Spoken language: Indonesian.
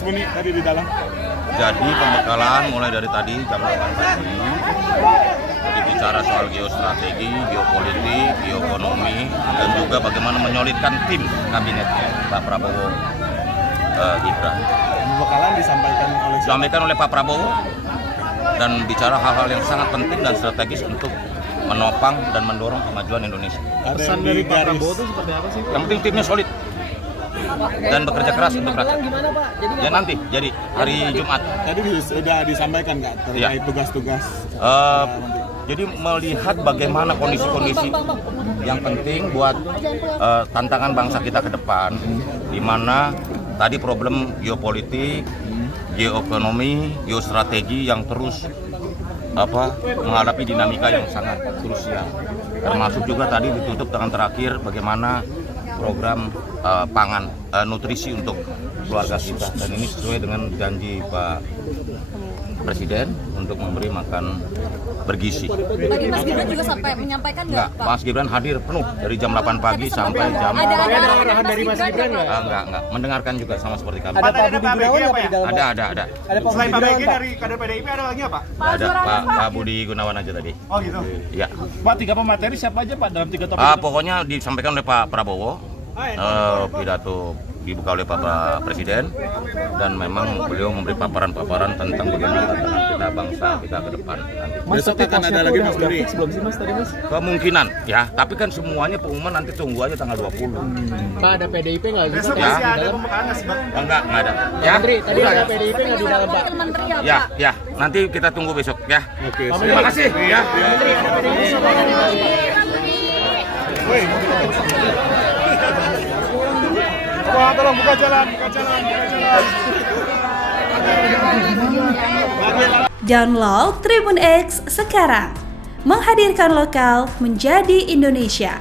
Mas Buni tadi di dalam? Jadi pembekalan mulai dari tadi jam 8 pagi. Jadi bicara soal geostrategi, geopolitik, geoekonomi, dan juga bagaimana menyolidkan tim kabinetnya Pak Prabowo Gibran. Pembekalan Disampaikan oleh Pak Prabowo dan bicara hal-hal yang sangat penting dan strategis untuk menopang dan mendorong kemajuan Indonesia. Pesan dari Pak Prabowo itu seperti apa sih? Yang penting timnya solid dan bekerja keras untuk rakyat. Ya nanti, jadi hari Jumat. Tadi sudah disampaikan nggak terkait tugas-tugas? Jadi melihat bagaimana kondisi-kondisi yang penting buat tantangan bangsa kita ke depan, di mana tadi problem geopolitik, geoekonomi, geostrategi yang terus menghadapi dinamika yang sangat krusial. Termasuk juga tadi ditutup dengan terakhir bagaimana program pangan nutrisi untuk keluarga kita, dan ini sesuai dengan janji Pak Presiden untuk memberi makan bergizi. Tadi Mas Gibran juga sampai menyampaikan nggak, Pak? Mas Gibran hadir penuh dari jam 8 pagi sampai jam... Ada arahan dari Mas Gibran nggak? Enggak. Mendengarkan juga sama seperti kami. Ada Pak Budi Gunawan apa di dalam? Ada. Selain Pak BG dari kader PDIP ada lagi apa? Ada Pak Budi Gunawan aja tadi. Oh gitu. Ya. Pak, 3 pemateri siapa aja Pak dalam 3 topik? Pokoknya disampaikan oleh Pak Prabowo, pidato dibuka oleh Pak Presiden, dan memang beliau memberi paparan-paparan tentang bagaimana tantangan kita bangsa kita ke depan nanti. Besok akan ada lagi Mas Budi? Sebelum sih Mas tadi Mas. Kemungkinan ya, tapi kan semuanya pengumuman nanti tunggu aja tanggal 20. Pak ada PDIP nggak gitu? Ya. Ada pembekalan Enggak ada. Ya. Menteri, tadi ada PDIP nggak di dalam Pak? Menteri ya, Pak? Ya, nanti kita tunggu besok ya. Oke. Terima kasih ya. Menteri ada PDIP nggak di dalam Pak? Wah, tolong buka jalan. Download Tribun X sekarang, menghadirkan lokal menjadi Indonesia.